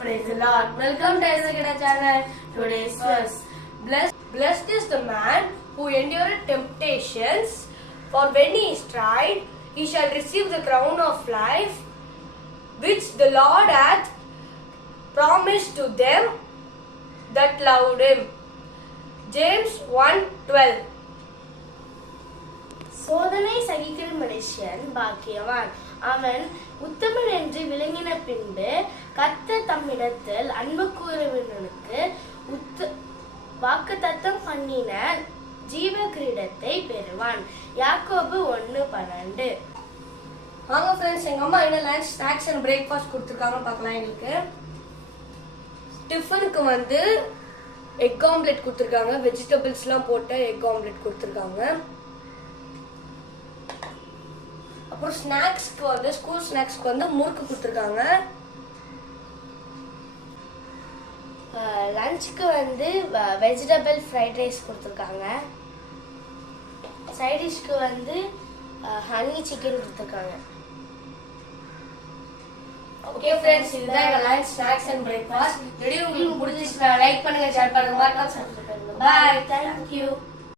praise the Lord. Welcome to Isagada channel. Today's verse. Blessed is the man who endured temptations, for when he is tried, he shall receive the crown of life, which the Lord hath promised to them that loved him. James 1:12. சோதனை சகிக்கிற மனுஷன் பாக்கியவான். அவன் உத்தமன் என்று விளங்கின பின்பு கர்த்தர் தம்மிடத்தில் அன்பு கூறுகிறவனுக்கு வாக்குத்தத்தம் பண்ணின ஜீவ கிரீடத்தை பெறுவான். யாக்கோபு 1:12. வாங்க ஃப்ரெண்ட்ஸ், எங்க அம்மா என்ன லஞ்ச் ஸ்நாக்ஸ் அண்ட் பிரேக்ஃபாஸ்ட் கொடுத்துருக்காங்க பார்க்கலாம். எங்களுக்கு டிஃபனுக்கு வந்து எக் ஆம்லெட் கொடுத்துருக்காங்க. வெஜிடபிள்ஸ்லாம் போட்ட எக் ஆம்லெட் கொடுத்துருக்காங்க. அப்புறம் ஸ்நாக்ஸ்க்கு வந்து ஸ்கூல் ஸ்நாக்ஸ்க்கு வந்து முறுக்கு கொடுத்துருக்காங்க. லஞ்சுக்கு வந்து வெஜிடபிள் ஃப்ரைட் ரைஸ் கொடுத்துருக்காங்க. சைட் டிஷ்க்கு வந்து ஹனி சிக்கன் கொடுத்துருக்காங்க. ஓகே ஃப்ரெண்ட்ஸ், இதுதான் எங்க lunch snacks and breakfast. Video உங்களுக்கு பிடிச்சிருந்தா லைக் பண்ணுங்க, ஷேர் பண்ணுங்க, மறக்காம சப்ஸ்கிரைப் பண்ணுங்க. Bye, thank you.